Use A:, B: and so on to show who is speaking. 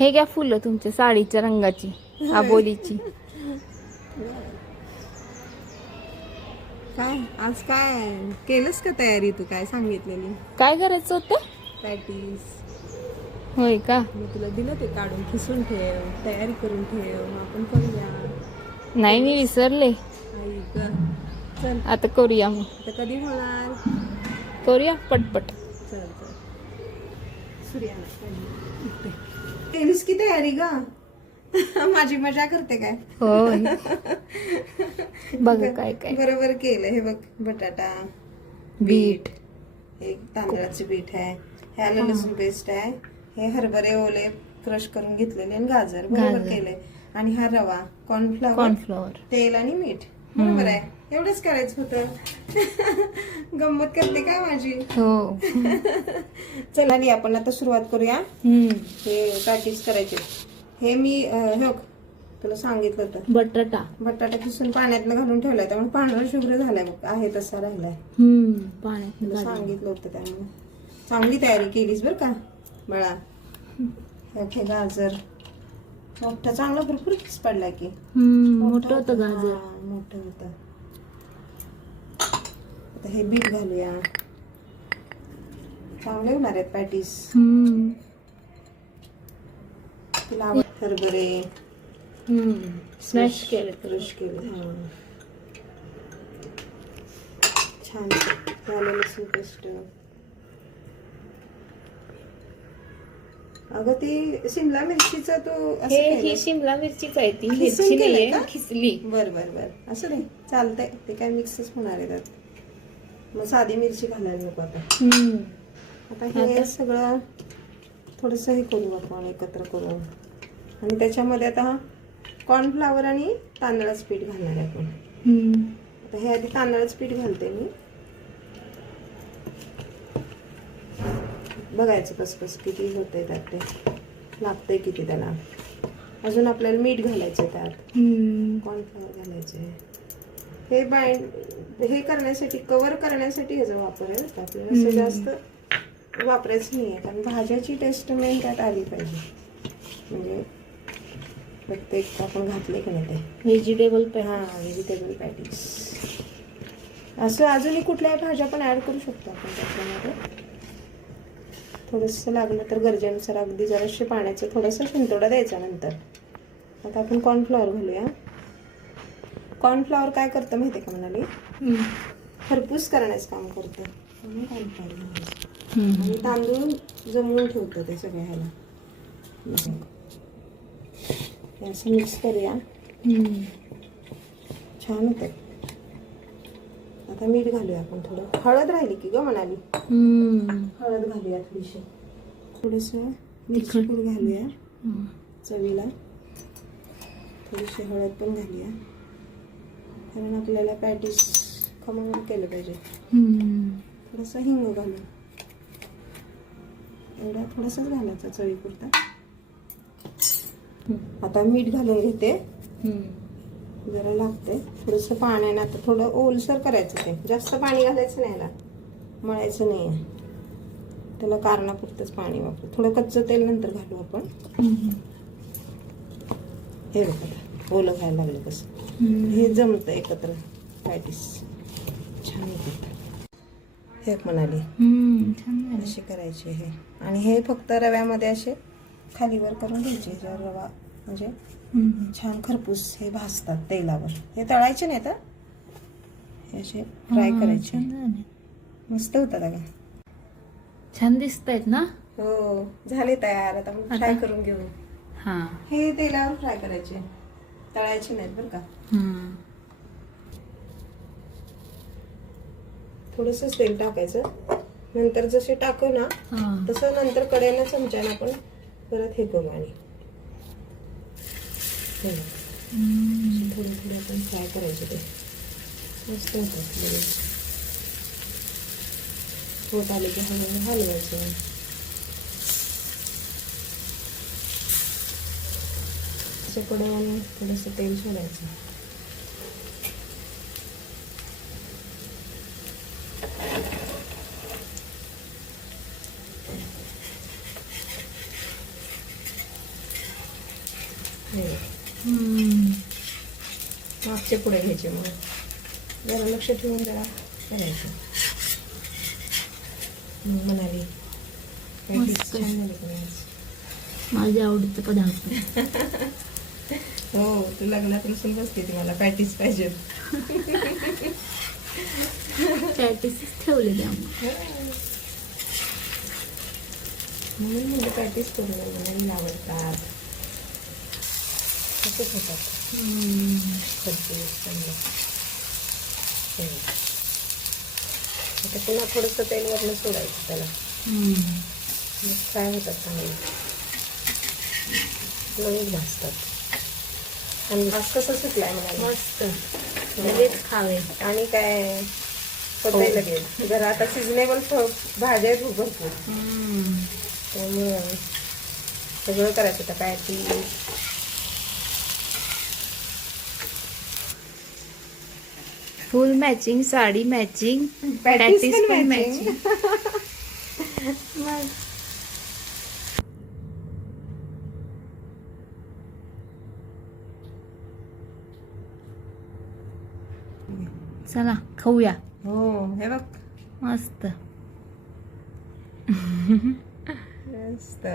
A: हे घ्या फुलं तुमच्या साडीच्या रंगाची आबोलीची.
B: काय? आज काय? केलंस का तयारी तू? काय सांगितलेली?
A: काय करायचं होतं?
B: पॅटीस.
A: होय का?
B: मी तुला दिलं ते काढून खिसून ठेव तयारी करून ठेव आपण करूया.
A: नाही मी विसरले.
B: आई ग. चल.
A: आता करूया मग.
B: आता कधी होणार?
A: करूया पटपट.
B: चल चल. सूर्या केलीस की तयारी ग? माझी मजा करते काय?
A: होय. बघा काय काय.
B: बरोबर केलं हे बघ बटाटा
A: बीट.
B: एक तांदळाचे पीठ आहे हे आलं लसूण पेस्ट आहे हे हरभरे ओले क्रश करून घेतलेले आणि गाजर बरोबर. केले आणि हा रवा कॉर्नफ्लॉवर
A: कॉर्नफ्लॉवर
B: तेल आणि मीठ. बरोबर आहे. एवढंच करायचं होतं. गंमत करते काय माझी?
A: हो.
B: चला आणि आपण आता सुरुवात करूया. हे प्रॅक्टिस करायचे. हे मी हे तुला सांगितलं होतं.
A: बटाटा.
B: बटाटा किसून पाण्यातनं घालून ठेवलाय त्यामुळे पांढरा शुभ्र झालाय आहे तसा राहिलाय.
A: पाण्यात
B: तुला. सांगितलं होतं त्यामुळे. चांगली तयारी केलीस बरं का बाळा. गाजर. मोठा चांगला भरपूर किस पडलाय की.
A: मोठं होतं गाजर.
B: मोठं होतं. आता हे बीट घालूया. चांगले होणार आहेत पॅटीस तुला हरभरे.
A: स्मॅश केलं.
B: क्रश केले छान. झालं लसूण पेस्ट. अगं ती शिमला मिरचीचं तू असं
A: हे? ही शिमला मिरचीच आहे ती
B: खिसून
A: मिरची
B: केलंय
A: नाहीये
B: का?
A: खिसली.
B: बर बर बर. असं नाही चालतंय. ते काय मिक्सच होणार आहे त्यात. मग साधी मिरची घालायला नको आता.
A: हम्म.
B: आता हे सगळं थोडंसं हे करू आपण एकत्र करून. आणि त्याच्यामध्ये आता कॉर्नफ्लावर आणि तांदळाचं पीठ घालणार आहे आपण.
A: हम्म.
B: आता हे आधी तांदळाचं पीठ घालते मी. बघायचं कसं कसं किती होतंय त्यात ते. लागतंय किती त्याला. अजून आपल्याला मीठ घालायचं त्यात. कॉर्नफ्लॉवर घालायचे हे बाइंड हे करण्यासाठी कव्हर करण्यासाठी ह्याचा वापर आहे. आपल्याला असं जास्त वापरायचं नाही आहे. कारण भाज्याची टेस्ट मेन त्यात आली पाहिजे. म्हणजे प्रत्येक आपण घातले की नाही ते.
A: व्हेजिटेबल
B: हां व्हेजिटेबल पॅटीस असं अजूनही कुठल्याही भाज्या पण ॲड करू शकतो आपण त्याच्यामध्ये. थोडंसं लागलं तर गरजेनुसार अगदी जराशे पाण्याचं थोडंसं शिंतोडा द्यायचा नंतर. आता आपण कॉर्नफ्लॉवर घालूया. कॉर्नफ्लॉवर काय करतं माहिती आहे का म्हणाली खरपूस करण्याचं काम करतं. म्हणून कॉर्नफ्लॉवर घालायचं? आणि तांदूळ जमवून ठेवतं ते सगळ्या ह्याला. असं मिक्स करूया. छान होतं आता मीठ घालूया आपण थोडं. हळद राहिली की ग म्हणाली हळद घालूया थोडीशी. थोडंसं मिरची पूड घालूया. चवीला. थोडीशी हळद पण घालूया. कारण आपल्याला पॅटीस खमंग केलं पाहिजे. थोडंसं हिंग घालू एवढा थोडासाच घालायचा चवीपुरता. आता मीठ घालून घेते. जरा लागते थोडंसं पाण्यानं आता थोडं ओलसर करायचं ते. जास्त पाणी घालायचं नाही याला मळायचं नाही आहे. त्याला कारणापुरतंच पाणी वापरू. थोडं कच्चं तेल नंतर घालू आपण. हे बघा ओलं व्हायला लागलं कसं. हे जमतं एकत्र. पॅटीस छान हे म्हणाली असे करायचे हे आणि हे फक्त रव्यामध्ये असे खालीवर करून घ्यायचे. ह्याच्यावर रवा म्हणजे छान खरपूस हे भाजतात तेलावर. हे तळायचे नाही तर हे असे फ्राय करायचे. मस्त होतात अगं.
A: छान दिसत आहेत ना?
B: हो झाले तयार. आता आपण फ्राय करून घेऊ.
A: हा.
B: हे तेलावर फ्राय करायचे. तळायचे नाहीत बरं का. थोडंसंच तेल टाकायचं. नंतर जसे टाकू ना तसं नंतर कडेनं चमच्यानं आपण परत हे करू आणि. असे थोडे थोडे आपण फ्राय करायचे ते. मस्त होतात लगेच. होत आले की हळूहळू हलवायचं. असं कडेने थोडंसं तेल सोडायचं हे
A: हम्म.
B: मागचे पुढे घ्यायचे मग. जरा लक्ष ठेवून जरा करायचं. मग म्हणाली पॅटीस?
A: माझ्या आवडीचा पदार्थ.
B: हो तू लग्नात रुसून बसते ती मला पॅटीस पाहिजे
A: पॅटीसच ठेवले त्यामुळे
B: म्हणून म्हणजे पॅटीस करून मला आवडतात. तसेच होतात. हे. आता पुन्हा थोडंसं तेल वरनं सोडायचं त्याला. फ्राय होतात चांगले? लगेच भाजतात. आणि भास कसं सुटलाय मला
A: मस्त. लगेच खावे
B: आणि काय? होतंय
A: हो.
B: लगेच. जर आता सिजनेबल भाज्या आहेत खूप भरपूर. त्यामुळं सगळं करायचं. आता काय ती
A: full matching sari matching patties
B: पण.
A: मॅचिंग चला खाऊया.
B: हो हे बघ.
A: मस्त.
B: मस्त.